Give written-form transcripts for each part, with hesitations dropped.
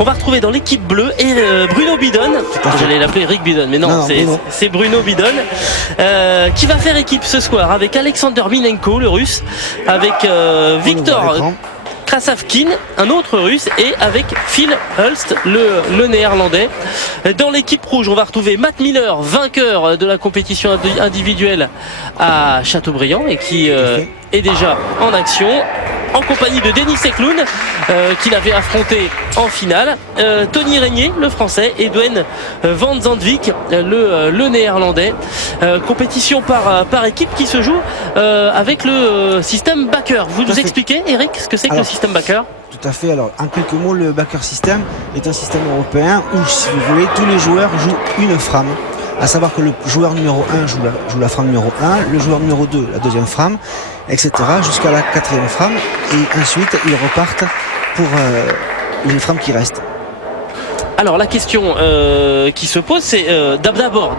On va retrouver dans l'équipe bleue et Bruno Bidon. J'allais l'appeler Eric Bidon, mais non, c'est Bruno Bidon qui va faire équipe ce soir avec Alexander Minenko, le russe, avec Victor Krasavkin, un autre russe, et avec Phil Hulst, le néerlandais. Dans l'équipe rouge, on va retrouver Matt Miller, vainqueur de la compétition individuelle à Châteaubriand et qui est déjà en action, en compagnie de Denis Eklund qu'il avait affronté en finale, Tony Régnier, le français, et Dwayne Van Zandvik, le néerlandais. Compétition par équipe qui se joue avec le système backer. Vous nous expliquez, Eric, ce que c'est que le système backer? Tout à fait. Alors, en quelques mots, le backer system est un système européen où, si vous voulez, tous les joueurs jouent une frame. À savoir que le joueur numéro 1 joue la frame numéro 1, le joueur numéro 2 la deuxième frame, etc. jusqu'à la quatrième frame. Et ensuite, ils repartent pour les frames qui restent. Alors la question qui se pose, c'est d'abord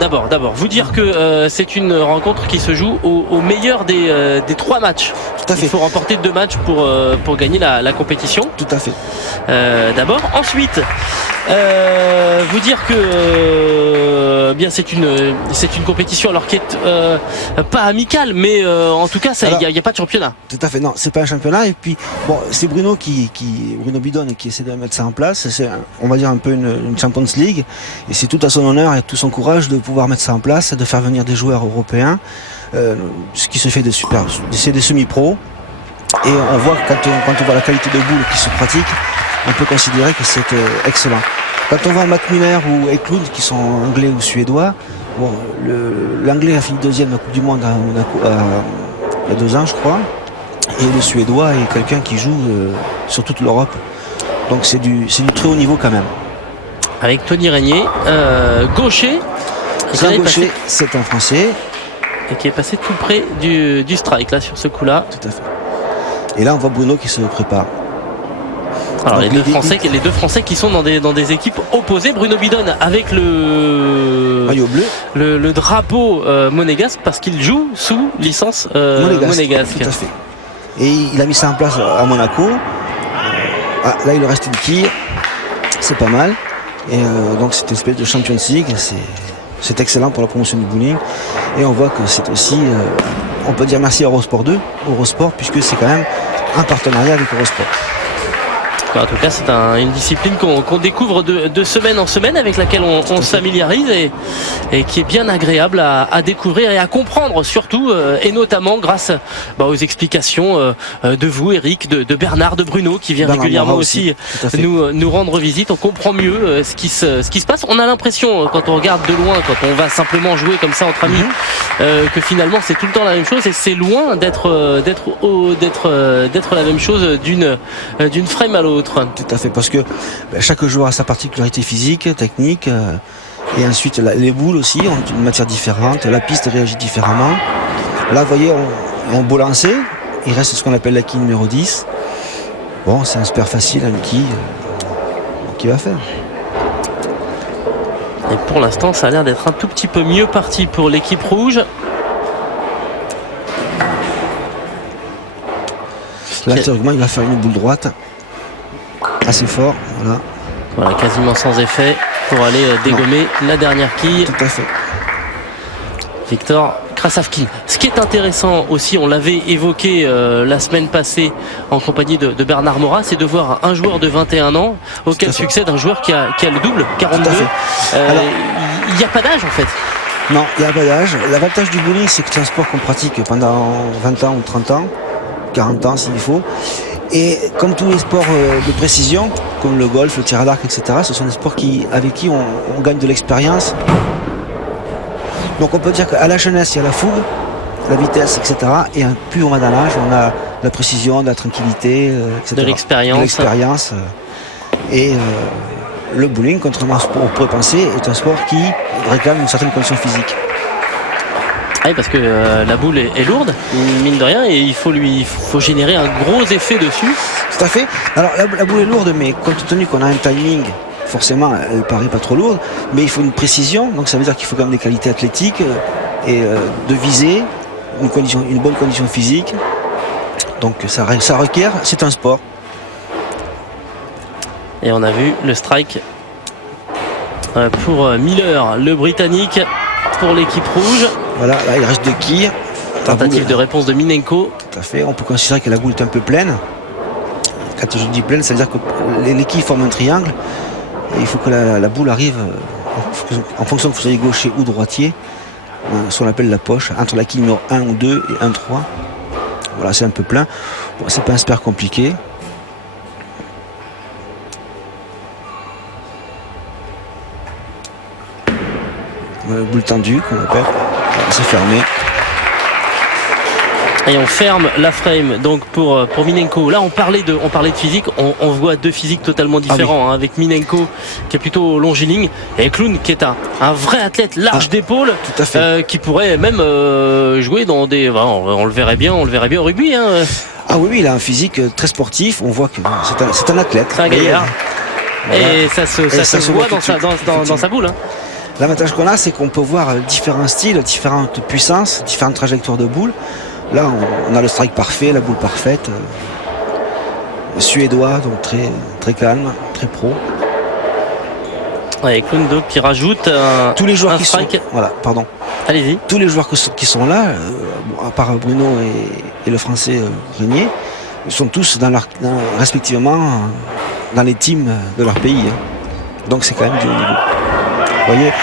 vous dire que c'est une rencontre qui se joue au meilleur des 3 matchs. Tout à fait. Il faut remporter 2 matchs pour gagner la compétition. Tout à fait. D'abord. Ensuite, vous dire que bien c'est une compétition alors qui est pas amicale, mais en tout cas il n'y a pas de championnat. Tout à fait. Non, c'est pas un championnat. Et puis bon, c'est Bruno Bruno Bidon qui essaie de mettre ça en place. C'est, on va dire, un peu une Champions League, et c'est tout à son honneur et tout son courage de pouvoir mettre ça en place, de faire venir des joueurs européens, ce qui se fait c'est des semi-pros, et on voit quand on voit la qualité de boule qui se pratique, on peut considérer que c'est excellent. Quand on voit Matt Miller ou Eklund qui sont anglais ou suédois, bon, l'anglais a fini deuxième de la Coupe du Monde il y a 2 ans, je crois, et le suédois est quelqu'un qui joue sur toute l'Europe, donc c'est du très haut niveau quand même. Avec Tony Régnier, gaucher. Gaucher, c'est un Français. Et qui est passé tout près du strike là sur ce coup-là. Tout à fait. Et là on voit Bruno qui se prépare. Alors donc, les deux Français qui sont dans des équipes opposées. Bruno Bidon avec le maillot bleu, le drapeau monégasque parce qu'il joue sous licence monégasque. Tout à fait. Et il a mis ça en place à Monaco. Là il lui reste une quille. C'est pas mal. Et donc c'est une espèce de Champions League, c'est excellent pour la promotion du bowling, et on voit que c'est aussi, on peut dire merci à Eurosport 2, Eurosport, puisque c'est quand même un partenariat avec Eurosport. En tout cas, c'est une discipline qu'on découvre de semaine en semaine, avec laquelle on se familiarise et qui est bien agréable à découvrir et à comprendre surtout, et notamment grâce aux explications de vous, Eric, de Bernard, de Bruno, qui vient régulièrement aussi nous rendre visite. On comprend mieux ce qui se passe. On a l'impression, quand on regarde de loin, quand on va simplement jouer comme ça entre amis, que finalement c'est tout le temps la même chose, et c'est loin d'être la même chose d'une frame à l'autre. Tout à fait, parce que chaque joueur a sa particularité physique, technique, et ensuite les boules aussi ont une matière différente, la piste réagit différemment. Là, vous voyez, on beau lancer, il reste ce qu'on appelle la quille numéro 10. Bon, c'est un super facile, une quille qui va faire. Et pour l'instant, ça a l'air d'être un tout petit peu mieux parti pour l'équipe rouge. Là, théoriquement, il va faire une boule droite. Assez fort, voilà, quasiment sans effet pour aller dégommer la dernière quille. Tout à fait. Victor Krasavkin. Ce qui est intéressant aussi, on l'avait évoqué la semaine passée en compagnie de Bernard Morat, c'est de voir un joueur de 21 ans auquel succède un joueur qui a le double, 42. Il n'y a pas d'âge en fait. Non, il n'y a pas d'âge. L'avantage du bowling, c'est que c'est un sport qu'on pratique pendant 20 ans ou 30 ans, 40 ans s'il faut. Et comme tous les sports de précision, comme le golf, le tir à l'arc, etc., ce sont des sports avec qui on gagne de l'expérience. Donc on peut dire qu'à la jeunesse, il y a la fougue, la vitesse, etc. Et plus on va dans l'âge, on a la précision, de la tranquillité, etc. De l'expérience. Et le bowling, contrairement à ce qu'on pourrait penser, est un sport qui réclame une certaine condition physique. Oui, parce que la boule est lourde, mine de rien, et il faut générer un gros effet dessus. Tout à fait. Alors la boule est lourde, mais compte tenu qu'on a un timing, forcément elle paraît pas trop lourde, mais il faut une précision, donc ça veut dire qu'il faut quand même des qualités athlétiques et de viser, une bonne condition physique. Donc ça requiert, c'est un sport. Et on a vu le strike pour Miller, le Britannique, pour l'équipe rouge. Voilà, là il reste 2 quilles. Tentative de réponse de Minenko. Tout à fait, on peut considérer que la boule est un peu pleine. Quand je dis pleine, ça veut dire que les quilles forment un triangle. Et il faut que la boule arrive en fonction que vous soyez gaucher ou droitier. Ce qu'on appelle la poche, entre la quille numéro 1 ou 2 et 1, 3. Voilà, c'est un peu plein. Bon, c'est pas super compliqué. Voilà, boule tendue qu'on appelle. Voilà, c'est fermé. Et on ferme la frame donc pour Minenko. Là on parlait de physique, on voit 2 physiques totalement différents, hein, avec Minenko qui est plutôt longiligne et Eklund qui est un vrai athlète large d'épaule, qui pourrait même jouer dans des... on le verrait bien au rugby. Hein. Ah oui, il a un physique très sportif, on voit que c'est un athlète. C'est un gaillard. Voilà. Et ça se voit dans sa boule. Hein. L'avantage qu'on a, c'est qu'on peut voir différents styles, différentes puissances, différentes trajectoires de boule. Là, on a le strike parfait, la boule parfaite. Suédois, donc très, très calme, très pro. Ouais, Eklund donc qui rajoute tous les joueurs un qui strike. sont, voilà, pardon. Allez-y. Tous les joueurs qui sont là, à part Bruno et le français Régnier, sont tous respectivement dans les teams de leur pays. Hein. Donc c'est quand même du haut niveau. Vous voyez,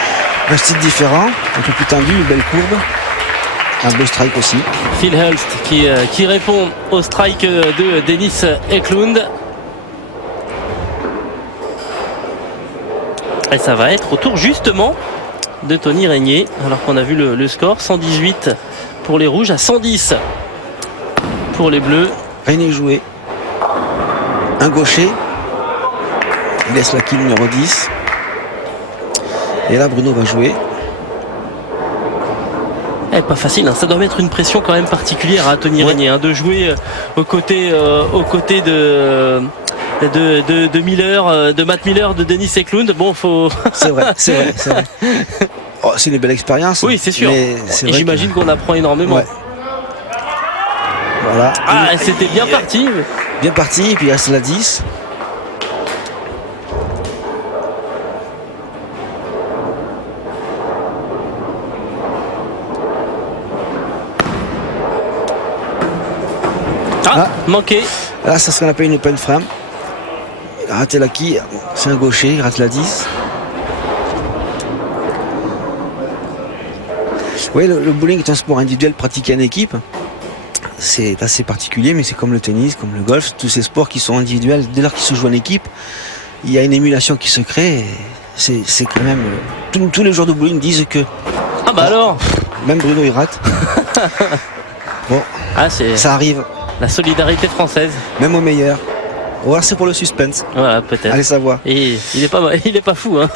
un style différent, un peu plus tendu, une belle courbe. Un beau strike aussi. Phil Hulst qui répond au strike de Dennis Eklund. Et ça va être au tour justement de Tony Régnier. Alors qu'on a vu le score, 118 pour les rouges à 110 pour les bleus. Régnier joué. Un gaucher. Il laisse la quille numéro 10. Et là Bruno va jouer. Pas facile, hein. Ça doit mettre une pression quand même particulière à Tony Régnier, hein, de jouer aux côtés de Miller, de Matt Miller, de Dennis Eklund. Bon, faut. C'est vrai. Oh, c'est une belle expérience. Oui, c'est sûr. Et j'imagine qu'on apprend énormément. Ouais. Voilà. Ah, c'était bien parti. Bien parti, et puis il reste la 10. Manqué. Là, c'est ce qu'on appelle une open frame. Il a raté la quille, c'est un gaucher, il rate la 10. Oui, le bowling est un sport individuel pratiqué en équipe. C'est assez particulier, mais c'est comme le tennis, comme le golf, tous ces sports qui sont individuels. Dès lors qu'ils se jouent en équipe, il y a une émulation qui se crée. C'est quand même... Tous les joueurs de bowling disent que... Ah bah alors même Bruno, il rate. Bon, ça arrive. La solidarité française. Même au meilleur. On va voir, c'est pour le suspense. Voilà, peut-être. Allez savoir. Et il est pas fou. Hein.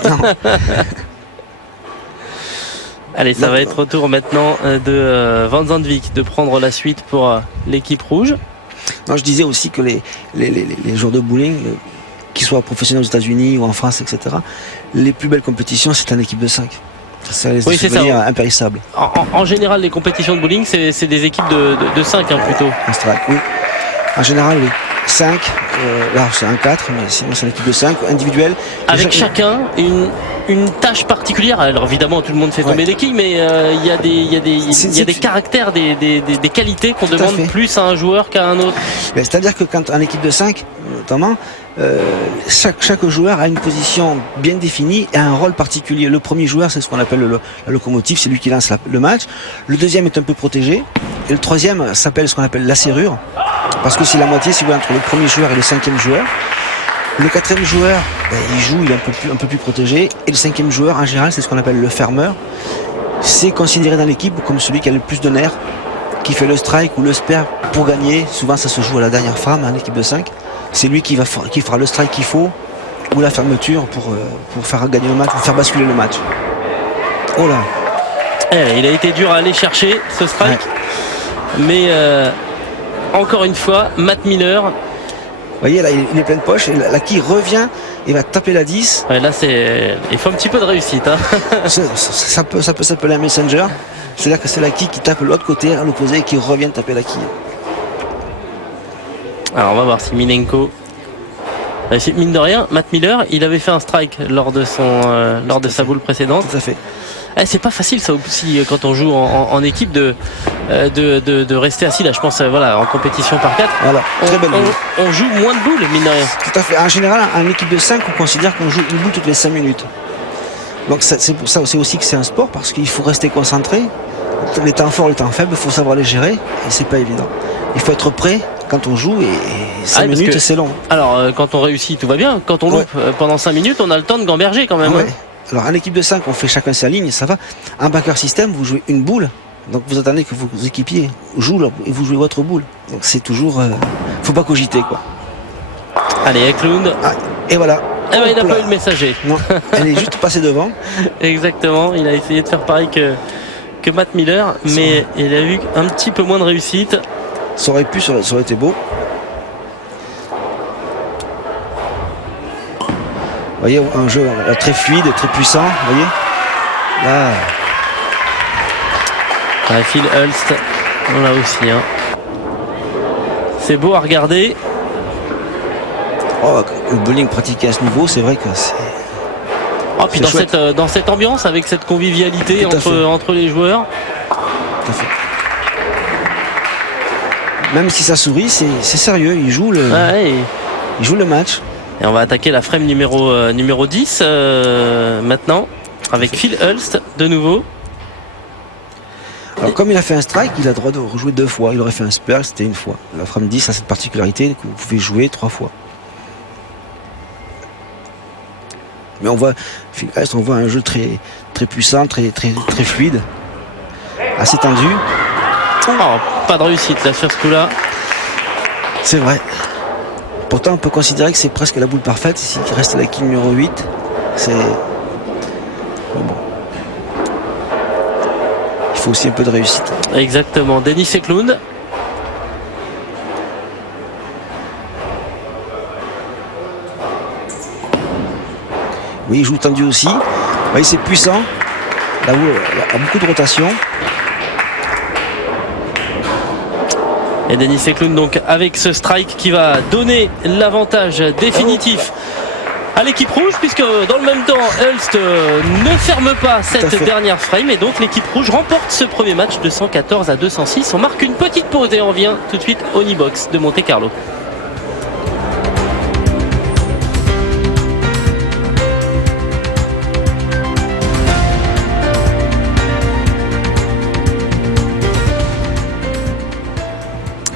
Allez, ça va être au tour maintenant de Van Zandvik de prendre la suite pour l'équipe rouge. Non, je disais aussi que les joueurs de bowling, qu'ils soient professionnels aux États-Unis ou en France, etc., les plus belles compétitions, c'est en équipe de 5. C'est des souvenirs impérissables. En général, les compétitions de bowling, c'est des équipes de 5 hein, plutôt. Oui. En général, oui. 5, là c'est un 4, mais sinon c'est une équipe de 5, individuelle. Avec chacun une tâche particulière. Alors évidemment, tout le monde fait tomber des quilles, mais il y a des caractères, des qualités qu'on demande plus à un joueur qu'à un autre. C'est-à-dire que quand en équipe de 5, notamment, chaque joueur a une position bien définie et a un rôle particulier. Le premier joueur, c'est ce qu'on appelle la locomotive, c'est lui qui lance le match. Le deuxième est un peu protégé. Et le troisième s'appelle ce qu'on appelle la serrure. Parce que c'est la moitié, si vous voulez, entre le premier joueur et le cinquième joueur. Le quatrième joueur, il joue, il est un peu plus protégé. Et le cinquième joueur, en général, c'est ce qu'on appelle le fermeur. C'est considéré dans l'équipe comme celui qui a le plus de nerfs, qui fait le strike ou le spare pour gagner. Souvent, ça se joue à la dernière frame en équipe de 5. C'est lui qui fera le strike qu'il faut ou la fermeture pour faire gagner le match, pour faire basculer le match. Oh là. Il a été dur à aller chercher ce strike. Mais encore une fois, Matt Miller. Vous voyez, là, il est plein de poche. Et la quille revient et va taper la 10. Ouais, là, il faut un petit peu de réussite. Hein. ça peut s'appeler un messenger. C'est-à-dire que c'est la quille qui tape l'autre côté, à l'opposé, et qui revient taper la quille. Alors, on va voir si Minenko Mine de rien, Matt Miller, il avait fait un strike lors de sa boule précédente. Tout à fait. C'est pas facile ça aussi quand on joue en équipe de rester assis là. Je pense en compétition par 4. Voilà, très belle boule. On joue moins de boules, mine de rien. Tout à fait. En général, en équipe de 5, on considère qu'on joue une boule toutes les 5 minutes. Donc c'est pour ça aussi que c'est un sport, parce qu'il faut rester concentré. Les temps forts, les temps faibles, il faut savoir les gérer, et c'est pas évident. Il faut être prêt quand on joue, et 5 minutes c'est long. Alors quand on réussit, tout va bien. Quand on loupe pendant 5 minutes, on a le temps de gamberger quand même. Alors en équipe de 5, on fait chacun sa ligne, ça va. En backer system, vous jouez une boule, donc vous attendez que vos équipiers jouent et vous jouez votre boule. Donc c'est toujours... faut pas cogiter, quoi. Allez, Eklund. Et voilà. Il n'a pas eu le messager. Non, elle est juste passée devant. Exactement, il a essayé de faire pareil que Matt Miller, mais il a eu un petit peu moins de réussite. Ça aurait été beau. Vous voyez, un jeu très fluide, très puissant, vous voyez. Là. Phil Hulst, on l'a aussi. C'est beau à regarder. Le bowling pratiqué à ce niveau, c'est vrai que c'est... Puis dans cette ambiance, avec cette convivialité entre les joueurs. Tout à fait. Même si ça sourit, c'est sérieux, il joue le match. Et on va attaquer la frame numéro 10 maintenant, avec Phil Hulst de nouveau. Alors comme il a fait un strike, il a le droit de rejouer 2 fois. Il aurait fait un spur, c'était 1 fois. La frame 10 a cette particularité que vous pouvez jouer 3 fois. Mais on voit Phil Hulst, on voit un jeu très, très puissant, très, très, très fluide, assez tendu. Pas de réussite là sur ce coup-là. C'est vrai. Pourtant, on peut considérer que c'est presque la boule parfaite. Ici, il reste la quille numéro 8. C'est... Bon. Il faut aussi un peu de réussite. Exactement. Denis Eklund. Oui, il joue tendu aussi. Vous voyez, c'est puissant. La boule a beaucoup de rotation. Et Denis Eklund donc avec ce strike qui va donner l'avantage définitif à l'équipe rouge, puisque dans le même temps Hulst ne ferme pas cette dernière frame, et donc l'équipe rouge remporte ce premier match de 114 à 206. On marque une petite pause et on revient tout de suite au Nibox de Monte Carlo.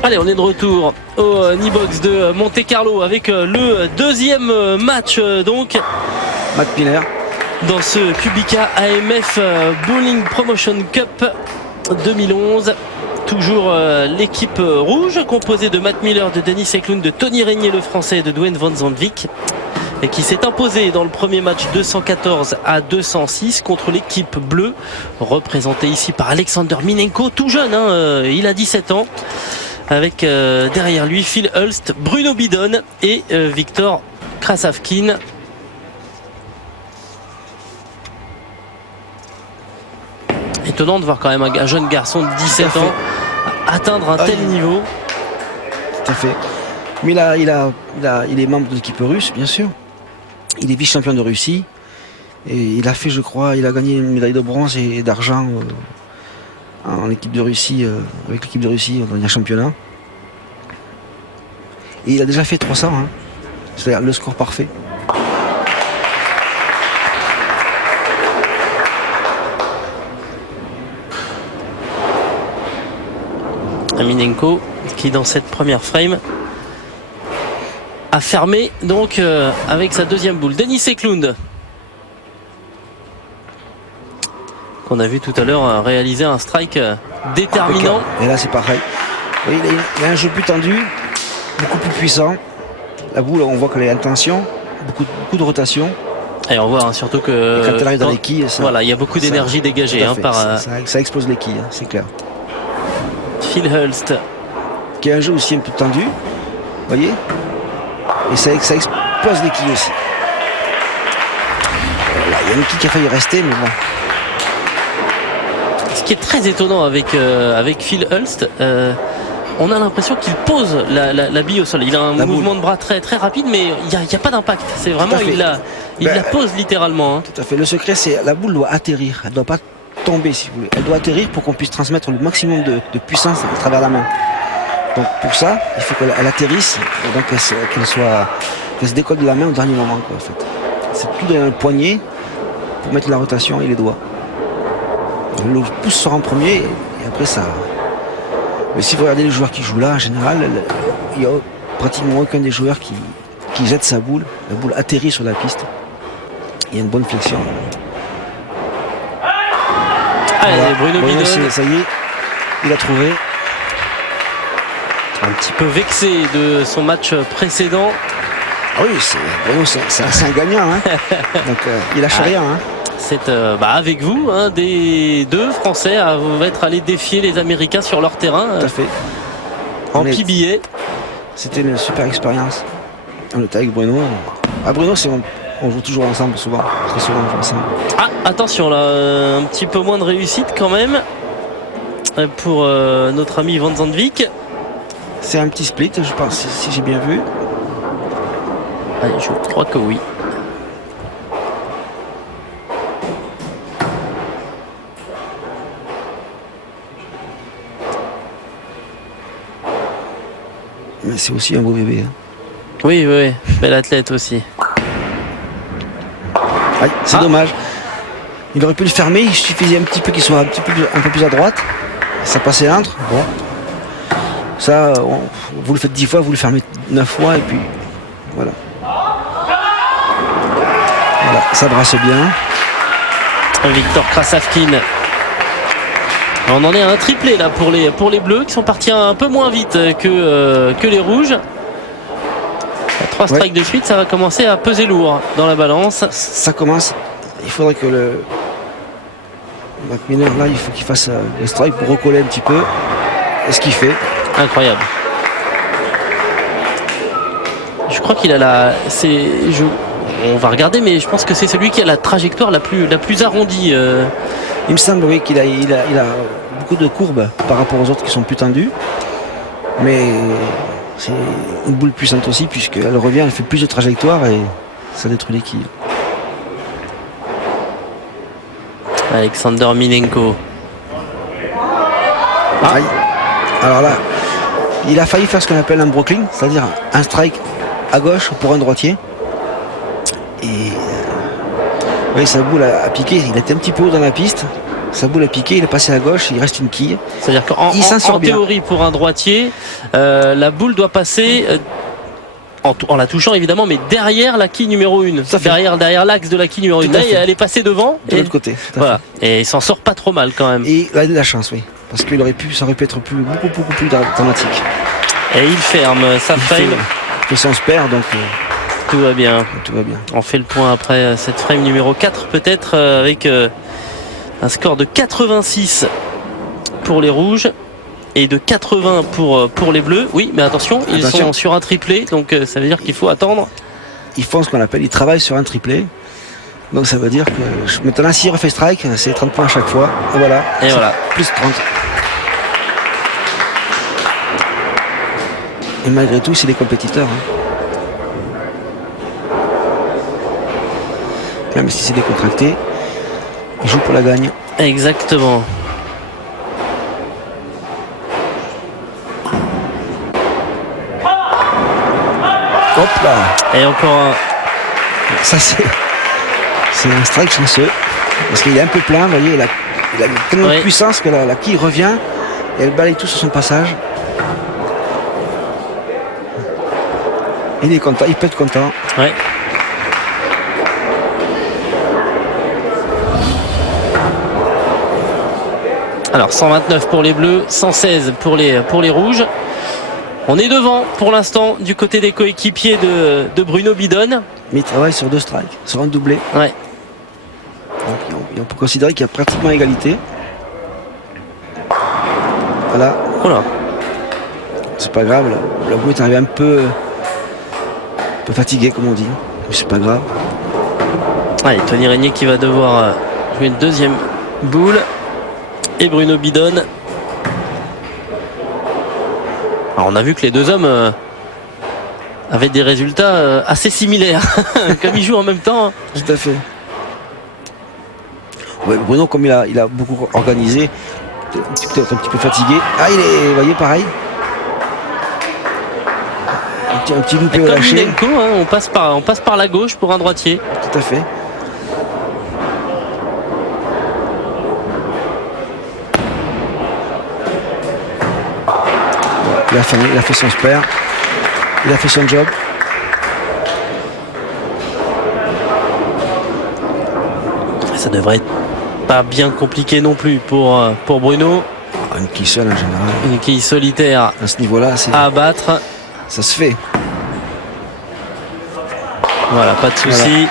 Allez, on est de retour au Nibox de Monte Carlo avec le deuxième match donc. Matt Miller. Dans ce Kubica AMF Bowling Promotion Cup 2011. Toujours l'équipe rouge composée de Matt Miller, de Denis Eklund, de Tony Régnier le français et de Dwayne Van Zandvik, et qui s'est imposé dans le premier match 214 à 206 contre l'équipe bleue, représentée ici par Alexander Minenko, tout jeune, il a 17 ans. Avec derrière lui Phil Hulst, Bruno Bidon et Victor Krasavkin. Étonnant de voir quand même un jeune garçon de 17 ans atteindre un tel niveau. Tout à fait. Mais il est membre de l'équipe russe, bien sûr. Il est vice-champion de Russie. Et il a fait, je crois, il a gagné une médaille de bronze et d'argent en équipe de Russie, avec l'équipe de Russie dans un championnat. Et il a déjà fait 300, c'est-à-dire le score parfait. Minenko qui dans cette première frame a fermé donc avec sa deuxième boule. Denis Eklund, qu'on a vu tout à l'heure réaliser un strike déterminant. Et là c'est pareil. Oui, il a un jeu plus tendu, beaucoup plus puissant. La boule, on voit qu'elle est en tension, beaucoup de rotation. Et on voit surtout que quand elle arrive dans les quilles, il y a beaucoup d'énergie dégagée ça explose les quilles, c'est clair. Phil Hulst, qui a un jeu aussi un peu tendu, vous voyez, et ça explose les quilles aussi. Là, il y a une quille qui a failli rester, mais bon. Ce qui est très étonnant avec Phil Hulst, on a l'impression qu'il pose la bille au sol. Il a un mouvement de bras très, très rapide, mais il n'y a pas d'impact. C'est vraiment, il la pose littéralement. Hein. Tout à fait. Le secret, c'est la boule doit atterrir. Elle ne doit pas tomber, si vous voulez. Elle doit atterrir pour qu'on puisse transmettre le maximum de puissance à travers la main. Donc pour ça, il faut qu'elle atterrisse et donc qu'elle se décolle de la main au dernier moment, quoi, en fait. C'est tout dans le poignet pour mettre la rotation et les doigts. Le pouce sort en premier et après ça. Mais si vous regardez les joueurs qui jouent là, en général, il n'y a pratiquement aucun des joueurs qui jette sa boule. La boule atterrit sur la piste. Il y a une bonne flexion. Allez, voilà. Bruno Bidon. Ça y est, il a trouvé. Un petit peu vexé de son match précédent. Ah oui, Bruno, c'est un gagnant. Hein. Donc il lâche rien. Hein. C'est avec vous, des deux Français à être allés défier les Américains sur leur terrain. Tout à fait. En PBA. C'était une super expérience. On était avec Bruno. Bruno, on joue toujours ensemble, souvent. Très souvent, on joue ensemble. Ah, attention là, un petit peu moins de réussite quand même pour notre ami Van Zandvik. C'est un petit split, je pense, si j'ai bien vu. Allez, je crois que oui. Mais c'est aussi un beau bébé. Hein. Oui, bel athlète aussi. C'est dommage. Il aurait pu le fermer, il suffisait un petit peu qu'il soit un peu plus à droite. Ça passait entre. Bon. Ça, vous le faites 10 fois, vous le fermez 9 fois et puis voilà. Voilà, ça brasse bien. Victor Krasavkin. On en est à un triplé là pour les bleus qui sont partis un peu moins vite que les rouges. 3 strikes de suite, ça va commencer à peser lourd dans la balance. Ça commence. Il faudrait que le McMillan là, il faut qu'il fasse les strikes pour recoller un petit peu. Et ce qu'il fait. Incroyable. Je crois qu'il a on va regarder, mais je pense que c'est celui qui a la trajectoire la plus arrondie. Il me semble oui qu'il a beaucoup de courbes par rapport aux autres qui sont plus tendus. Mais c'est une boule puissante aussi puisqu'elle revient, elle fait plus de trajectoire et ça détruit l'équilibre. Alexander Minenko. Alors là, il a failli faire ce qu'on appelle un brockling, c'est-à-dire un strike à gauche pour un droitier. Et sa boule a piqué, il était un petit peu haut dans la piste. Sa boule a piqué, il est passé à gauche, il reste une quille. C'est-à-dire qu'en théorie, pour un droitier, la boule doit passer en la touchant évidemment, mais derrière la quille numéro 1. Derrière l'axe de la quille numéro 1. Là, elle est passée devant. De l'autre côté. Voilà. Et il s'en sort pas trop mal quand même. Et il a de la chance, oui. Parce que ça aurait pu être beaucoup plus dramatique. Et il ferme sa frame. Et son spare, donc. Tout va bien. Tout va bien. On fait le point après cette frame numéro 4 peut-être avec un score de 86 pour les rouges et de 80 pour les bleus. Oui, mais attention, ils sont sur un triplé, donc ça veut dire qu'il faut attendre. Ils font ce qu'on appelle, ils travaillent sur un triplé. Donc ça veut dire que maintenant s'il refait strike, c'est 30 points à chaque fois. Et voilà. Plus 30. Et malgré tout, c'est des compétiteurs. Hein. Même si c'est décontracté, ils jouent pour la gagne. Exactement. Hop là. Et encore un. Ça c'est un strike chanceux. Parce qu'il est un peu plein, vous voyez, il a tellement de puissance que la quille revient et elle balaye tout sur son passage. Il est content, il peut être content. Ouais. Alors 129 pour les bleus, 116 pour les rouges. On est devant pour l'instant du côté des coéquipiers de Bruno Bidon. Mais il travaille sur 2 strikes, sur un doublé. Ouais. Donc on peut considérer qu'il y a pratiquement égalité. Voilà. Voilà. C'est pas grave, la boule est arrivée un peu fatiguée comme on dit. Mais c'est pas grave. Allez, Tony Régnier qui va devoir jouer une deuxième boule. Et Bruno Bidon Alors, on a vu que les deux hommes avaient des résultats assez similaires, comme ils jouent en même temps. Tout à fait. Ouais, Bruno, comme il a beaucoup organisé, peut-être un petit peu fatigué. Ah, vous voyez, pareil. Un petit loupé comme lâché. Minenko, on passe par la gauche pour un droitier. Tout à fait. Il a fait son spare. Il a fait son job. Ça devrait être pas bien compliqué non plus pour Bruno. Une quille seule en général. Une quille solitaire à ce niveau-là, à abattre. Ça se fait. Voilà, pas de souci. Voilà.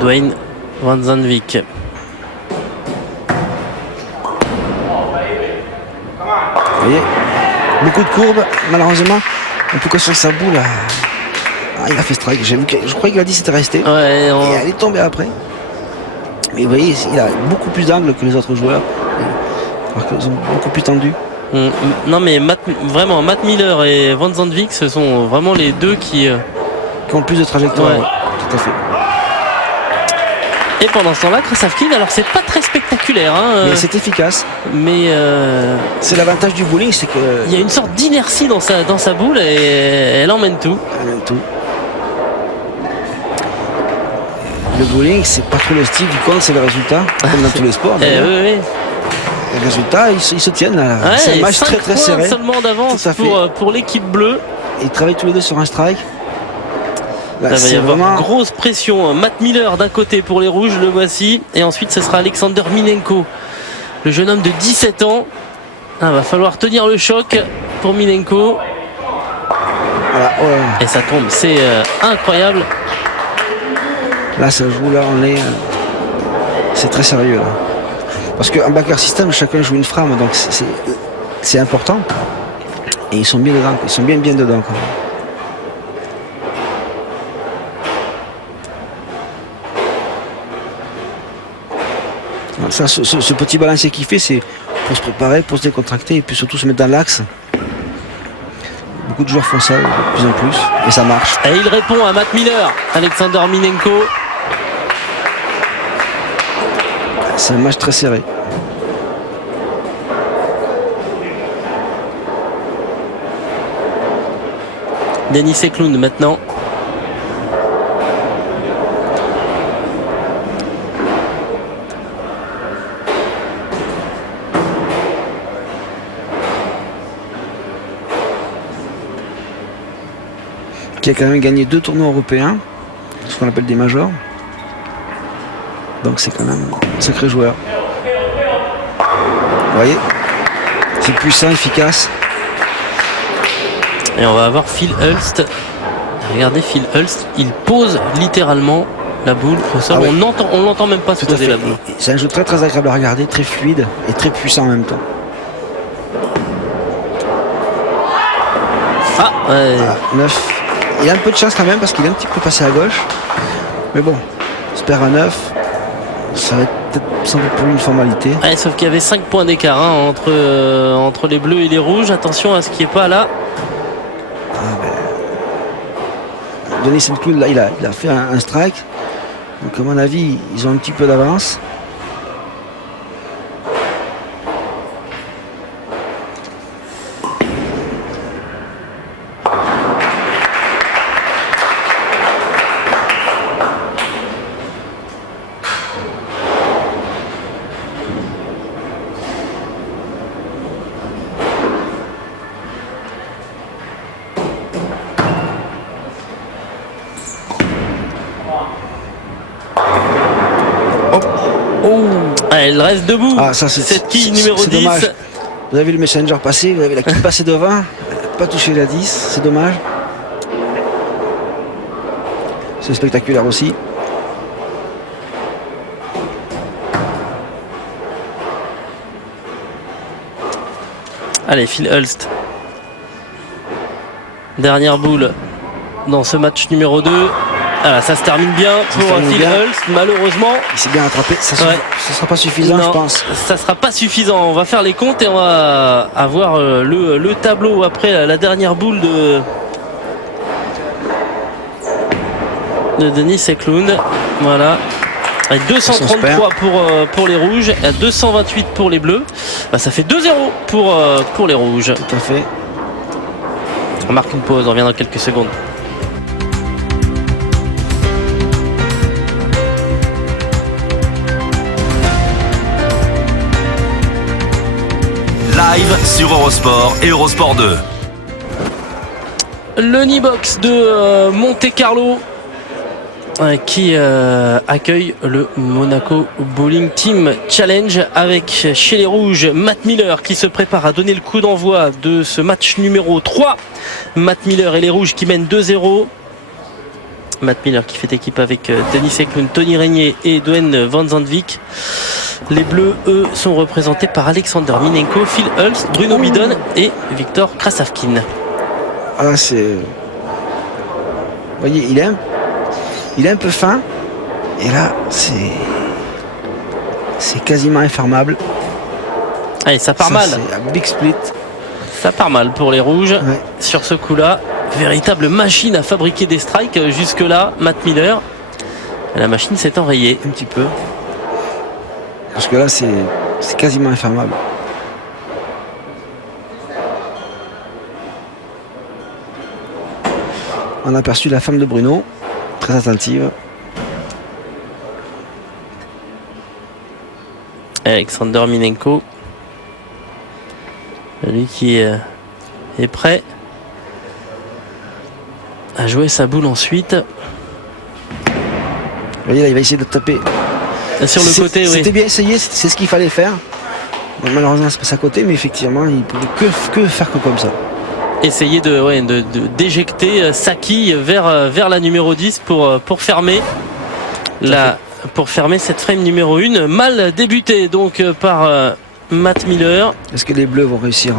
Dwayne Van Zandvik. Vous voyez, beaucoup de courbes, malheureusement. On peut construire sa boule. Ah, il a fait strike. Je croyais qu'il a dit que c'était resté. Ouais, et elle est tombée après. Mais vous voyez, il a beaucoup plus d'angle que les autres joueurs. Alors qu'ils sont beaucoup plus tendus. Non mais Matt Miller et Van Zandvik, ce sont vraiment les deux qui ont plus de trajectoire. Ouais. Tout à fait. Et pendant ce temps-là, Krasavkin, alors c'est pas très spectaculaire. Mais c'est efficace. Mais c'est l'avantage du bowling, c'est que... Il y a une sorte d'inertie dans sa boule et elle emmène tout. Elle emmène tout. Le bowling, c'est pas trop le style du compte, c'est le résultat, comme dans tous les sports. Oui. Les résultats, ils se tiennent là. Ouais, c'est un match très très serré. Seulement d'avance pour l'équipe bleue. Et ils travaillent tous les deux sur un strike. Là, il va y avoir vraiment grosse pression. Matt Miller d'un côté pour les rouges, le voici. Et ensuite, ce sera Alexander Minenko, le jeune homme de 17 ans. Va falloir tenir le choc pour Minenko. Voilà. Et ça tombe, c'est incroyable. Là, ça joue, là, c'est très sérieux. Là. Parce qu'en backer system, chacun joue une frame, donc c'est important. Et ils sont bien dedans, ils sont bien dedans quand même. Ça, ce petit balancier qu'il fait, c'est pour se préparer, pour se décontracter et puis surtout se mettre dans l'axe. Beaucoup de joueurs font ça de plus en plus et ça marche. Et il répond à Matt Miller, Alexander Minenko. C'est un match très serré. Denis Eklund maintenant. Qui a quand même gagné 2 tournois européens, ce qu'on appelle des majors. Donc c'est quand même un sacré joueur. Vous voyez, c'est puissant, efficace. Et on va avoir Phil Hulst. Regardez Phil Hulst, il pose littéralement la boule au sol. Ouais. On l'entend même pas se poser la boule. C'est un jeu très très agréable à regarder, très fluide et très puissant en même temps. Ouais. Voilà, 9. Il a un peu de chance quand même parce qu'il est un petit peu passé à gauche. Mais bon, j'espère un 9. Ça va être peut-être sans doute pour lui une formalité. Ouais, sauf qu'il y avait 5 points d'écart entre les bleus et les rouges. Attention à ce qui n'est pas là. Denis Eklund, là, il a fait un strike. Donc à mon avis, ils ont un petit peu d'avance. Elle reste debout. Ça, cette quille numéro 10. Dommage. Vous avez vu le Messenger passer, vous avez la quille passer devant. Pas touché la 10, c'est dommage. C'est spectaculaire aussi. Allez, Phil Hulst. Dernière boule dans ce match numéro 2. Voilà, ça se termine bien pour Phil Hulst, malheureusement. Il s'est bien rattrapé, ça sera pas suffisant, non, je pense. Ça sera pas suffisant, on va faire les comptes et on va avoir le tableau après la dernière boule de Denis Eklund. Voilà. Avec 233 pour les rouges et 228 pour les bleus. Bah, ça fait 2-0 pour les rouges. Tout à fait. On marque une pause, on revient dans quelques secondes. Live sur Eurosport et Eurosport 2. Le Nibox de Monte Carlo qui accueille le Monaco Bowling Team Challenge avec chez les rouges Matt Miller qui se prépare à donner le coup d'envoi de ce match numéro 3. Matt Miller et les rouges qui mènent 2-0. Matt Miller qui fait équipe avec Denis Eklund, Tony Régnier et Dwayne Van Zandvik. Les bleus, eux, sont représentés par Alexander Minenko, Phil Hulst, Bruno Bidon et Victor Krasavkin. Ah, c'est... Vous voyez, il est un peu fin. Et là, c'est quasiment infermable. Allez, ça part mal. C'est un big split. Ça part mal pour les rouges. Ouais. Sur ce coup-là, véritable machine à fabriquer des strikes. Jusque-là, Matt Miller. La machine s'est enrayée. Un petit peu. Parce que là, c'est quasiment infermable. On a aperçu la femme de Bruno, très attentive. Alexander Minenko. Lui qui est prêt à jouer sa boule ensuite. Vous voyez là, il va essayer de taper. Sur le côté, oui. C'était bien essayé, c'est ce qu'il fallait faire. Donc, malheureusement, c'est passé à côté, mais effectivement, il ne pouvait que faire que comme ça. Essayer d'éjecter sa quille vers la numéro 10 pour fermer cette frame numéro 1. Mal débuté donc par Matt Miller. Est-ce que les bleus vont réussir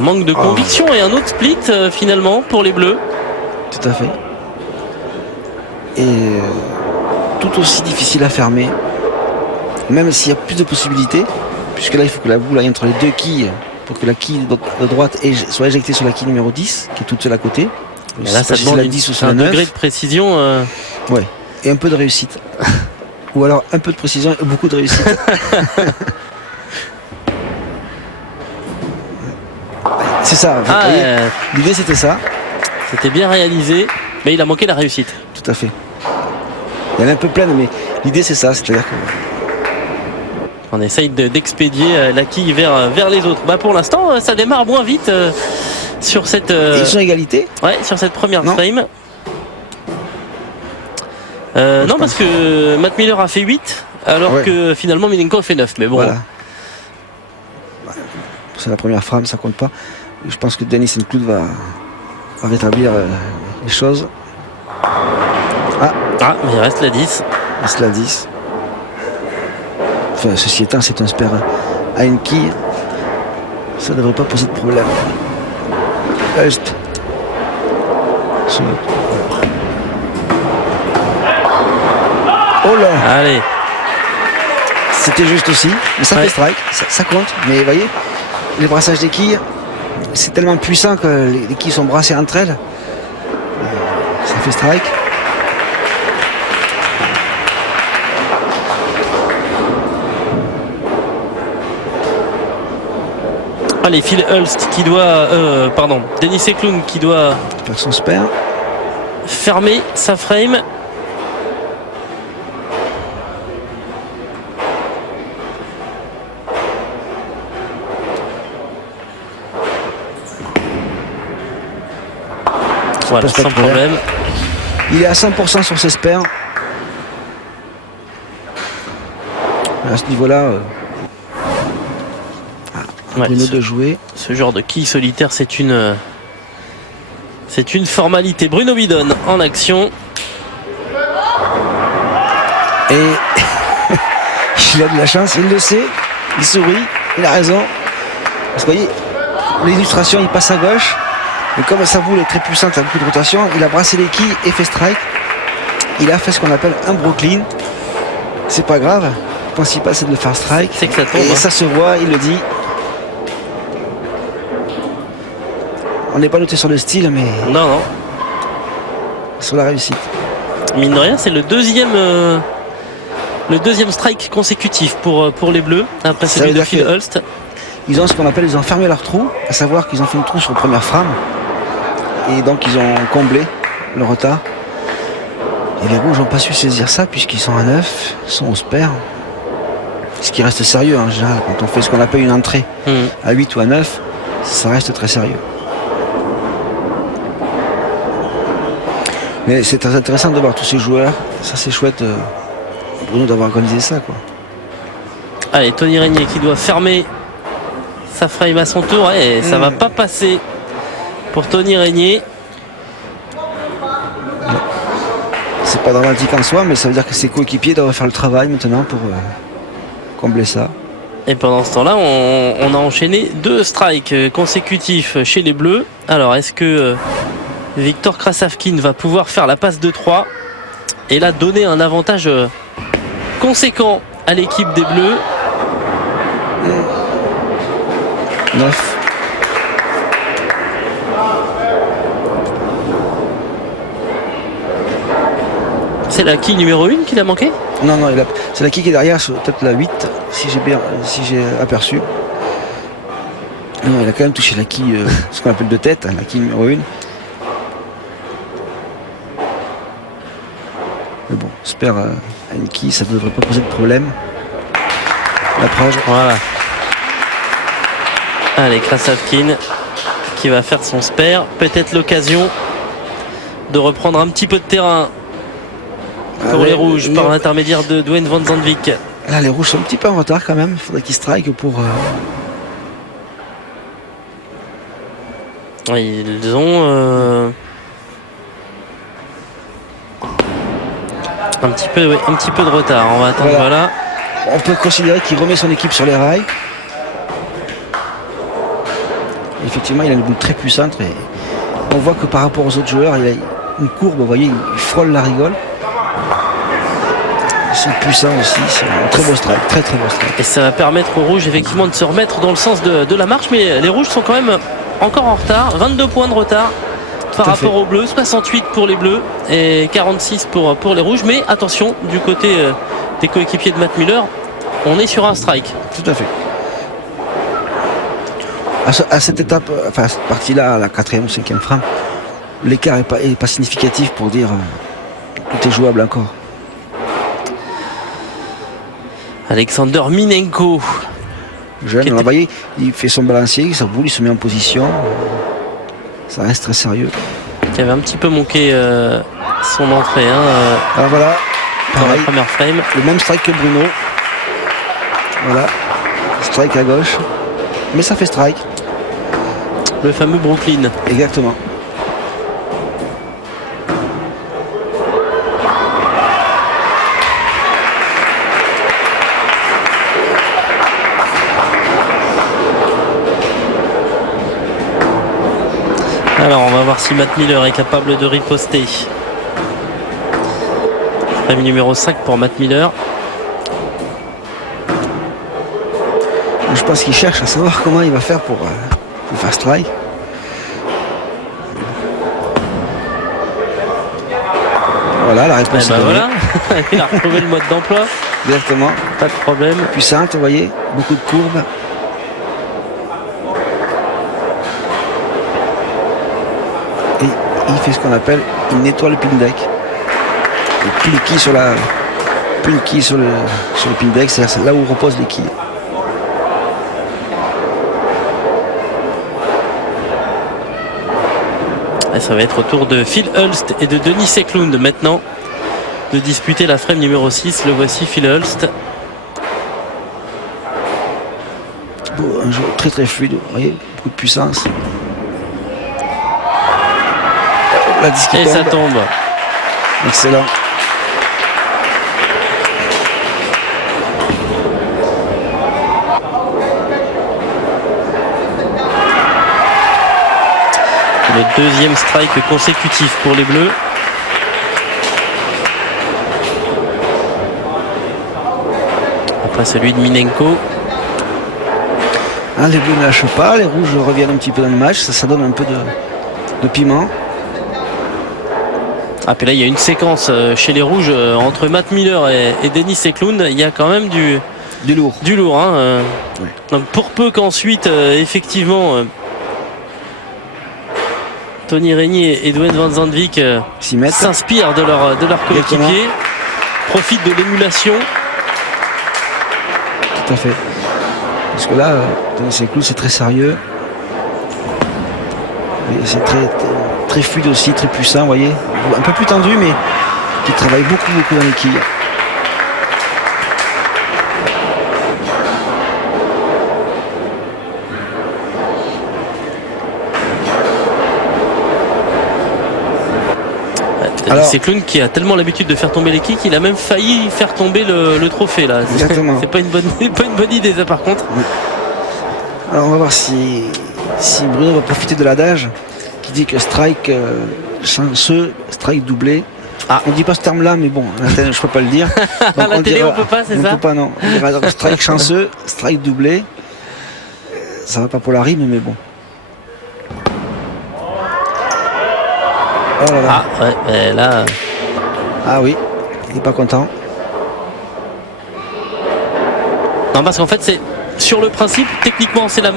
manque de conviction et un autre split finalement pour les bleus. Tout à fait. Et tout aussi difficile à fermer, même s'il y a plus de possibilités, puisque là il faut que la boule aille entre les deux quilles pour que la quille de droite soit éjectée sur la quille numéro 10 qui est toute seule à côté. Et là ça demande la 10 ou sur un la 9. degré de précision. Ouais. Et un peu de réussite. Ou alors un peu de précision et beaucoup de réussite. C'est ça. L'idée c'était ça. C'était bien réalisé, mais il a manqué la réussite. Tout à fait. Elle est un peu pleine, mais l'idée c'est ça, c'est-à-dire que on essaye d'expédier la quille vers les autres. Bah pour l'instant, ça démarre moins vite sur cette. Ils sont à égalité. Ouais, sur cette première non. frame. Non, parce que Matt Miller a fait 8, alors que finalement Minenko a fait 9. Mais bon. Voilà. C'est la première frame, ça compte pas. Je pense que Denis Eklund va rétablir les choses. Mais il reste la 10. Il reste la 10. Enfin, ceci étant, c'est un spare à une quille. Ça ne devrait pas poser de problème. Juste. Oh là! Allez. C'était juste aussi. Mais ça fait strike. Ça compte. Mais vous voyez, les brassages des quilles, c'est tellement puissant que les quilles sont brassées entre elles. Ça fait strike. Allez, Phil Hulst qui doit... Denis Eklund qui doit... faire son spare. Fermer sa frame. Voilà, sans problème. Il est à 100% sur ses spares. À ce niveau-là, Bruno de jouer. Ce genre de quille solitaire, c'est une formalité. Bruno Bidon en action. Et il a de la chance, il le sait, il sourit, il a raison. Parce que vous voyez, l'illustration, il passe à gauche. Mais comme sa boule est très puissante, a beaucoup de rotation, il a brassé les quilles et fait strike. Il a fait ce qu'on appelle un Brooklyn. C'est pas grave. Le principal, c'est de le faire strike. C'est que ça tombe. Et ça se voit, il le dit. On n'est pas noté sur le style, mais Non. sur la réussite. Mine de rien, c'est le deuxième strike consécutif pour les Bleus, après Ça celui veut de dire Phil que- Hulst. Ils ont ce qu'on appelle, ils ont fermé leur trou, à savoir qu'ils ont fait une trou sur la première frame. Et donc ils ont comblé le retard. Et les rouges n'ont pas su saisir ça puisqu'ils sont à 9, ils sont 11 paires. Ce qui reste sérieux en général, quand on fait ce qu'on appelle une entrée à 8 ou à 9, ça reste très sérieux. Mais c'est très intéressant de voir tous ces joueurs. Ça c'est chouette, Bruno, d'avoir organisé ça, quoi. Allez, Tony Régnier qui doit fermer sa frame à son tour. Et ça va pas passer pour Tony Régnier. C'est pas dramatique en soi, mais ça veut dire que ses coéquipiers doivent faire le travail maintenant pour combler ça. Et pendant ce temps-là, on a enchaîné 2 strikes consécutifs chez les Bleus. Alors, est-ce que Victor Krasavkin va pouvoir faire la passe de 3 et là donner un avantage conséquent à l'équipe des Bleus? 9. C'est la quille numéro 1 qu'il a manqué? Non, c'est la qui est derrière, peut-être la 8, si j'ai aperçu. Non, il a quand même touché la quille, ce qu'on appelle de tête, la quille numéro 1. Mais bon, j'espère à une quille, ça ne devrait pas poser de problème. La preuve. Voilà. Allez, Krasavkin qui va faire son spare. Peut-être l'occasion de reprendre un petit peu de terrain pour les rouges par l'intermédiaire de Dwayne Van Zandvik. Là, les rouges sont un petit peu en retard quand même. Il faudrait qu'ils strike pour. Ils ont un petit peu de retard. On va attendre. Voilà. On peut considérer qu'il remet son équipe sur les rails. Effectivement, il a une boule très puissante. Et on voit que par rapport aux autres joueurs, il a une courbe. Vous voyez, il frôle la rigole. C'est puissant aussi, c'est un très beau strike, très beau strike. Et ça va permettre aux rouges effectivement de se remettre dans le sens de la marche, mais les rouges sont quand même encore en retard, 22 points de retard par rapport aux bleus, 68 pour les bleus et 46 pour les rouges, mais attention, du côté des coéquipiers de Matt Muller, on est sur un strike. Tout à fait. À cette étape, enfin à cette partie-là, la 4e ou 5e frame, l'écart est pas significatif pour dire tout est jouable encore. Alexander Minenko. Jeune, vous voyez, il fait son balancier, sa boule, il se met en position. Ça reste très sérieux. Qui avait un petit peu manqué son entrée Alors voilà, dans pareil, la première frame. le même strike que Bruno. Voilà, strike à gauche. Mais ça fait strike. Le fameux Brooklyn. Exactement. Alors on va voir si Matt Miller est capable de riposter. Frame numéro 5 pour Matt Miller. Je pense qu'il cherche à savoir comment il va faire pour faire strike. Voilà, la réponse est donnée. Voilà, il a retrouvé le mode d'emploi. Exactement. Pas de problème. Puissante, vous voyez, beaucoup de courbes. Et il fait ce qu'on appelle, il nettoie le pin deck. Et plus les quilles sur le pin deck, c'est là où reposent les quilles. Et ça va être au tour de Phil Hulst et de Denis Eklund maintenant de disputer la frame numéro 6. Le voici, Phil Hulst. Un jeu très fluide, vous voyez, beaucoup de puissance. La disque Et tombe. ça tombe. Excellent. C'est le deuxième strike consécutif pour les Bleus. Après celui de Minenko. Les Bleus ne lâchent pas, les Rouges reviennent un petit peu dans le match, ça donne un peu de piment. Ah, puis là, il y a une séquence chez les Rouges entre Matt Miller et Denis Eklund. Il y a quand même du lourd. Du lourd. Hein, oui. Donc pour peu qu'ensuite, effectivement, Tony Régnier et Dwayne Van Zandvik s'inspirent de leur coéquipier, profitent de l'émulation. Tout à fait. Parce que là, Denis Eklund, c'est très sérieux. C'est très fluide aussi, très puissant, vous voyez. Un peu plus tendu, mais qui travaille beaucoup dans les quilles. C'est Eklund qui a tellement l'habitude de faire tomber les quilles qu'il a même failli faire tomber le trophée là. C'est pas une bonne idée ça par contre. Oui. Alors on va voir si Bruno va profiter de l'adage qui dit que strike chanceux, strike doublé. On dit pas ce terme là mais bon, à la télé je peux pas le dire. À la télé on peut pas, c'est ça? On peut pas, non. On dira strike chanceux, strike doublé. Ça va pas pour la rime mais bon. Oh là là. Ah ouais, là. Ah oui, il n'est pas content. Non parce qu'en fait c'est sur le principe, techniquement c'est la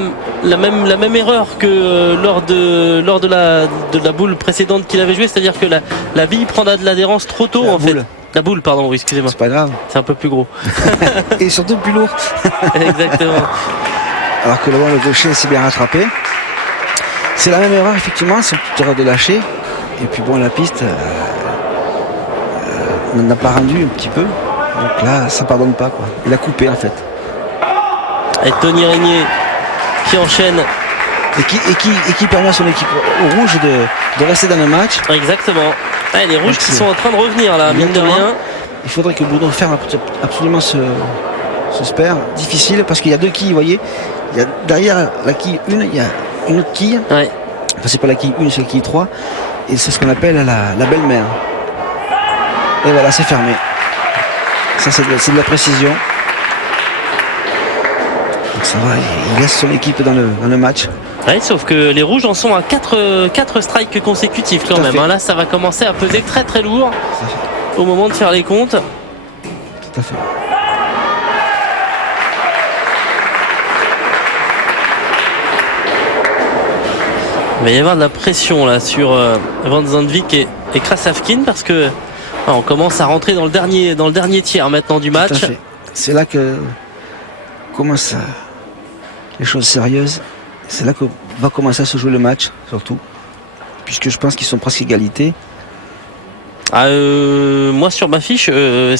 même erreur que lors de la boule précédente qu'il avait joué, c'est-à-dire que la bille prend de l'adhérence trop tôt en fait. La boule, pardon, oui, excusez-moi. C'est pas grave. C'est un peu plus gros. Et surtout plus lourd. Exactement. Alors que le gaucher s'est bien rattrapé. C'est la même erreur effectivement, c'est une petite erreur de lâcher. Et puis bon, la piste n'a pas rendu un petit peu. Donc là, ça pardonne pas quoi. Il a coupé en fait. Et Tony Régnier qui enchaîne. Et qui permet à son équipe aux Rouges de rester dans le match. Exactement. Ah, les Rouges qui sont en train de revenir là, mine de rien. Il faudrait que Bruno ferme absolument ce spare. Difficile parce qu'il y a deux quilles, vous voyez. Il y a derrière la quille 1, il y a une autre quille. Ouais. Enfin, c'est pas la quille 1, c'est la quille 3. Et c'est ce qu'on appelle la belle-mère. Et voilà, c'est fermé. Ça, c'est de la précision. Donc ça va, il laisse son équipe dans le match. Ouais, sauf que les Rouges en sont à 4 strikes consécutifs quand même. Hein. Là, ça va commencer à peser très très lourd au moment de faire les comptes. Tout à fait. Il va y avoir de la pression là sur Van Zandvik et Krasavkin parce que on commence à rentrer dans le dernier tiers maintenant du match. C'est là que commencent les choses sérieuses. C'est là que va commencer à se jouer le match surtout, puisque je pense qu'ils sont presque égalité. Moi sur ma fiche, il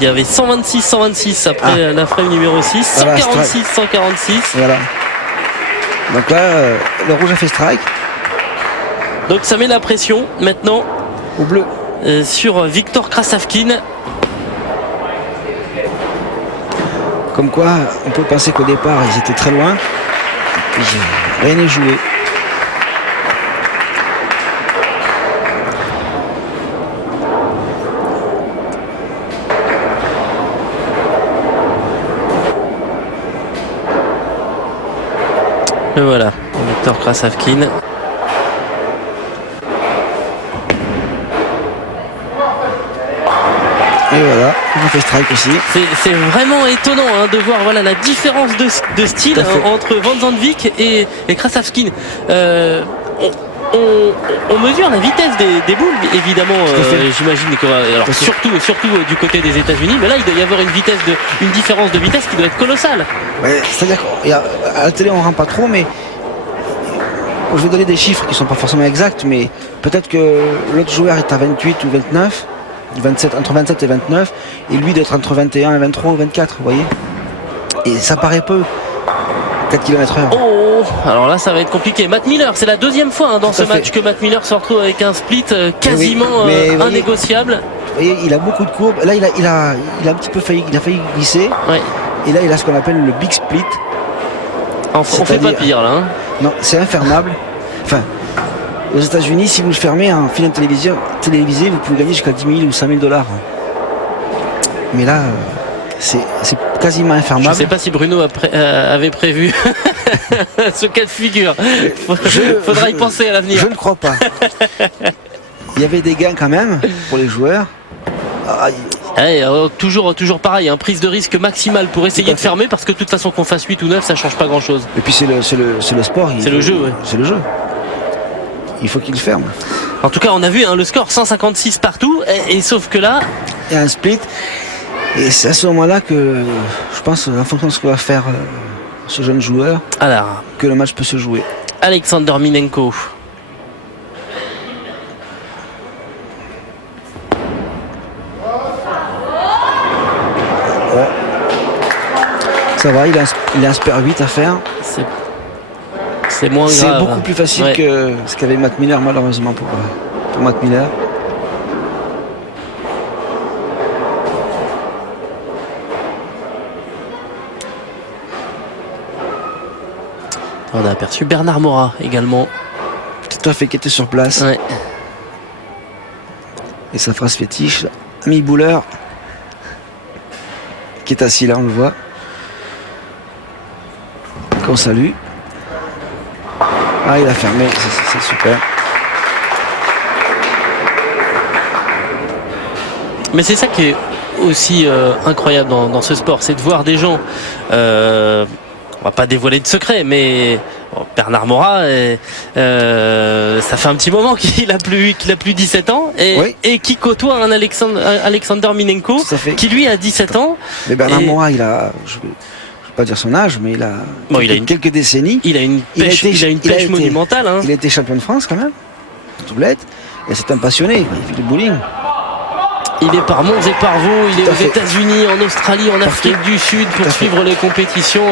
y avait 126-126 après la frame numéro 6, 146-146. Voilà. Donc là, le rouge a fait strike. Donc ça met la pression maintenant au bleu sur Viktor Krasavkin. Comme quoi, on peut penser qu'au départ, ils étaient très loin. Rien n'est joué. Et voilà, Viktor Krasavkin. Et voilà, il fait strike aussi. C'est vraiment étonnant hein, de voir voilà, la différence de style entre Van Zandvik et Krasavkin. On mesure la vitesse des boules, évidemment, j'imagine que alors, surtout du côté des États-Unis, mais là il doit y avoir une différence de vitesse qui doit être colossale. Ouais, c'est-à-dire qu'à la télé on ne rend pas trop, mais je vais donner des chiffres qui ne sont pas forcément exacts, mais peut-être que l'autre joueur est à 28 ou 29, 27, entre 27 et 29, et lui d'être entre 21 et 23 ou 24, vous voyez. Et ça paraît peu. 4 km/h. Oh, alors là ça va être compliqué. Matt Miller, c'est la deuxième fois dans ce match que Matt Miller se retrouve avec un split quasiment innégociable. Vous voyez, il a beaucoup de courbes. Là il a un petit peu failli glisser. Ouais. Et là il a ce qu'on appelle le big split. On fait pas pire là. Hein. Non, c'est infernable. Enfin, Aux États-Unis, si vous le fermez en film télévisé, vous pouvez gagner jusqu'à 10 000 ou 5 000 $. Mais là, c'est quasiment infermable. Je ne sais pas si Bruno avait prévu ce cas de figure. Faudra y penser à l'avenir. Je ne crois pas. Il y avait des gains quand même pour les joueurs. Toujours pareil, prise de risque maximale pour essayer de fermer, parce que de toute façon qu'on fasse 8 ou 9, ça change pas grand chose. Et puis c'est le sport. C'est le jeu, ouais. C'est le jeu. Il faut qu'il ferme. En tout cas, on a vu le score 156 partout, et sauf que là... Il y a un split. Et c'est à ce moment-là que je pense, en fonction de ce que va faire ce jeune joueur, alors, que le match peut se jouer. Alexander Minenko. Ça va, il a un spare 8 à faire. C'est moins grave. C'est beaucoup plus facile que ce qu'avait Matt Miller, malheureusement pour Matt Miller. On a aperçu Bernard Morat également. Tout à fait, qui était sur place. Ouais. Et sa phrase fétiche, Ami Bouler, qui est assis là, on le voit. Qu'on salue. Ah, il a fermé, c'est super. Mais c'est ça qui est aussi incroyable dans ce sport, c'est de voir des gens, on va pas dévoiler de secret, mais Bernard Morat, ça fait un petit moment qu'il a plus 17 ans et qui côtoie un Alexander Minenko qui lui a 17 ans. Mais Bernard Morat, il a... Je vais pas dire son âge, mais il a quelques décennies. Il a une pêche monumentale. Il a été champion de France quand même, doublette, et c'est un passionné, il fait du bowling. Il est par monts et par vaux, il est aux États-Unis, en Australie, en Afrique du Sud pour suivre les compétitions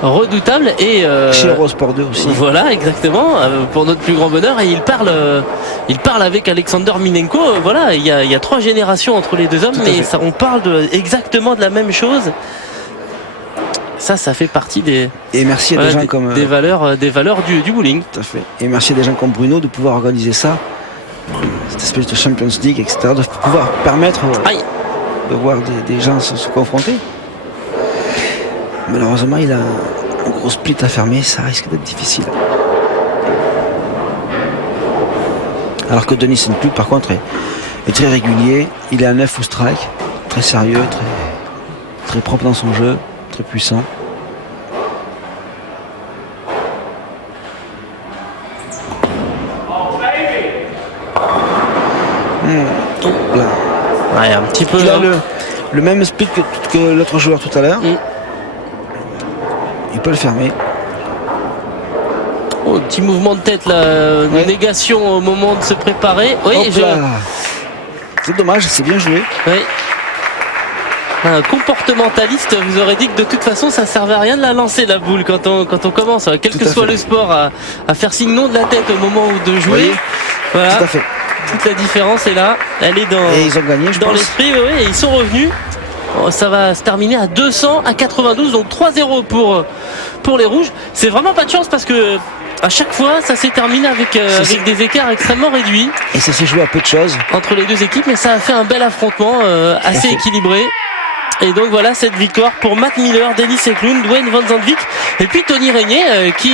redoutables. Et chez Eurosport 2 aussi. Voilà, exactement, pour notre plus grand bonheur. Et il parle avec Alexander Minenko. Voilà, il y a 3 générations entre les deux hommes, mais on parle exactement de la même chose. Ça fait partie des valeurs du bowling. Tout à fait. Et merci à des gens comme Bruno de pouvoir organiser ça, cette espèce de Champions League, etc., de pouvoir permettre de voir des gens se confronter. Malheureusement, il a un gros split à fermer, ça risque d'être difficile. Alors que Denis Sencloud, par contre, est très régulier. Il est à 9 ou strike, très sérieux, très propre dans son jeu, très puissant. Ouais, un petit peu. Il a le même speed que l'autre joueur tout à l'heure. Il peut le fermer. Petit mouvement de tête là, négation au moment de se préparer. C'est dommage, c'est bien joué. Oui. Un comportementaliste vous aurait dit que de toute façon ça servait à rien de la lancer la boule quand on commence, quel que soit le sport, à faire signe non de la tête au moment où de jouer. Voilà. Tout à fait. Toute la différence est là, elle est et ils ont gagné, dans l'esprit, et ils sont revenus. Ça va se terminer à 200 à 92, donc 3-0 pour les rouges. C'est vraiment pas de chance parce que à chaque fois ça s'est terminé avec des écarts extrêmement réduits. Et ça s'est joué à peu de choses entre les deux équipes, mais ça a fait un bel affrontement assez équilibré. Et donc voilà cette victoire pour Matt Miller, Denis Sencloud, Dwayne Van Zandvik et puis Tony Régnier qui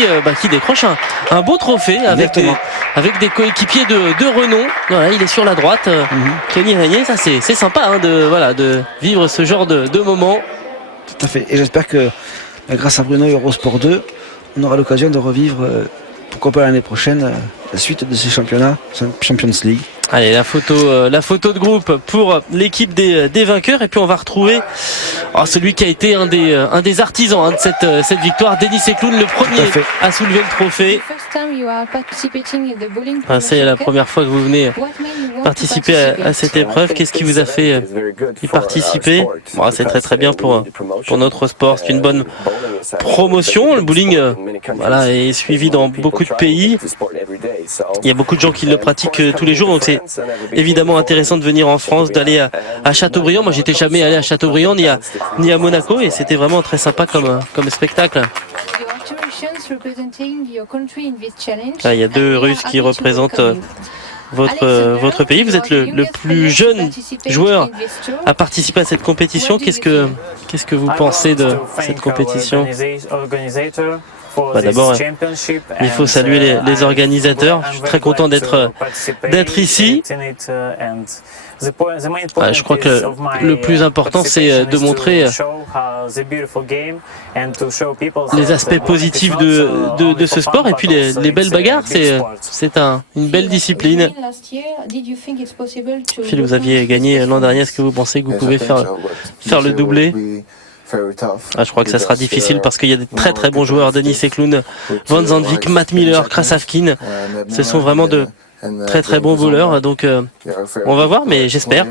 décroche un beau trophée avec des coéquipiers de renom. Voilà, il est sur la droite. Tony Régnier, ça c'est sympa de vivre ce genre de moment. Tout à fait. Et j'espère que grâce à Bruno et Eurosport 2, on aura l'occasion de revivre, pourquoi pas l'année prochaine, la suite de ces championnats, Champions League. Allez, la photo de groupe pour l'équipe des vainqueurs, et puis on va retrouver celui qui a été un des artisans de cette victoire, Denis Sencloud, le premier à soulever le trophée. C'est la première fois que vous venez participer à cette épreuve. Qu'est-ce qui vous a fait y participer? C'est très très bien pour notre sport, c'est une bonne promotion. Le bowling est suivi dans beaucoup de pays. Il y a beaucoup de gens qui le pratiquent tous les jours, donc c'est évidemment intéressant de venir en France, d'aller à Châteaubriand. Moi j'étais jamais allé à Châteaubriand ni à Monaco, et c'était vraiment très sympa comme spectacle. Ah, il y a deux Russes qui représentent votre pays. Vous êtes le plus jeune joueur à participer à cette compétition. Qu'est-ce que vous pensez de cette compétition? D'abord, il faut saluer les organisateurs. Je suis très content d'être ici. Je crois que le plus important, c'est de montrer les aspects positifs de ce sport et puis les belles bagarres. C'est une belle discipline. Phil, vous aviez gagné l'an dernier. Est-ce que vous pensez que vous pouvez faire le doublé? Je crois que ça sera difficile parce qu'il y a des très très bons joueurs, Denis Eklund, Van Zandvik, Matt Miller, Krasavkin. Ce sont vraiment de très très bons bowlers, donc on va voir, mais j'espère.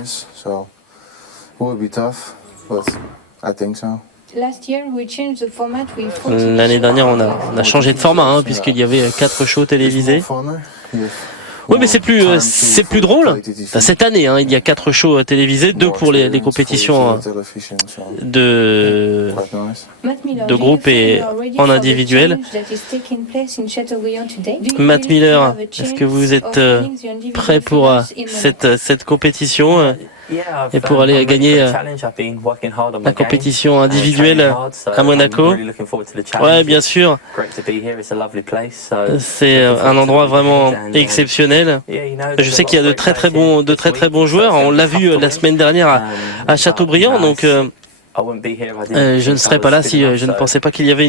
L'année dernière, on a changé de format, puisqu'il y avait 4 shows télévisés. Oui, mais c'est plus drôle. Enfin, cette année, il y a 4 shows télévisés, 2 pour les compétitions de groupe et en individuel. Matt Miller, est-ce que vous êtes prêt pour cette compétition et pour aller gagner la compétition individuelle à Monaco? Ouais, bien sûr. C'est un endroit vraiment exceptionnel. Je sais qu'il y a de très très bons joueurs. On l'a vu la semaine dernière à Châteaubriand, donc je ne serais pas là si je ne pensais pas qu'il y avait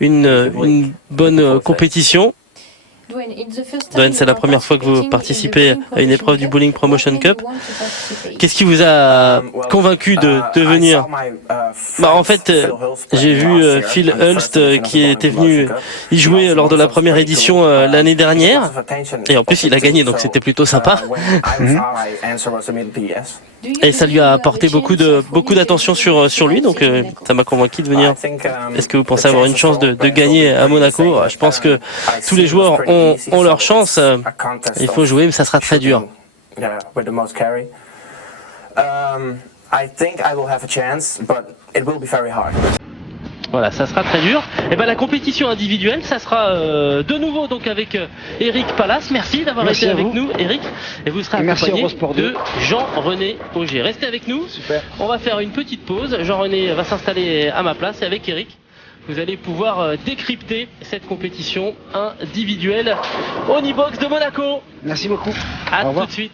une bonne compétition. Dwayne, c'est la première fois que vous participez à une épreuve du Bowling Promotion Cup. Qu'est-ce qui vous a convaincu de venir? En fait, j'ai vu Phil Hulst qui était venu y jouer lors de la première édition l'année dernière. Et en plus, il a gagné, donc c'était plutôt sympa. Et ça lui a apporté beaucoup d'attention sur lui, donc ça m'a convaincu de venir. Est-ce que vous pensez avoir une chance de gagner à Monaco? Je pense que tous les joueurs ont leur chance. Il faut jouer, mais ça sera très dur. Voilà, ça sera très dur. Et la compétition individuelle, ça sera de nouveau donc avec Eric Pallas. Merci d'avoir été avec nous, Eric. Et vous serez accompagné de Jean-René Auger. Restez avec nous. Super. On va faire une petite pause. Jean-René va s'installer à ma place et avec Eric, vous allez pouvoir décrypter cette compétition individuelle Onibox de Monaco. Merci beaucoup. À tout de suite.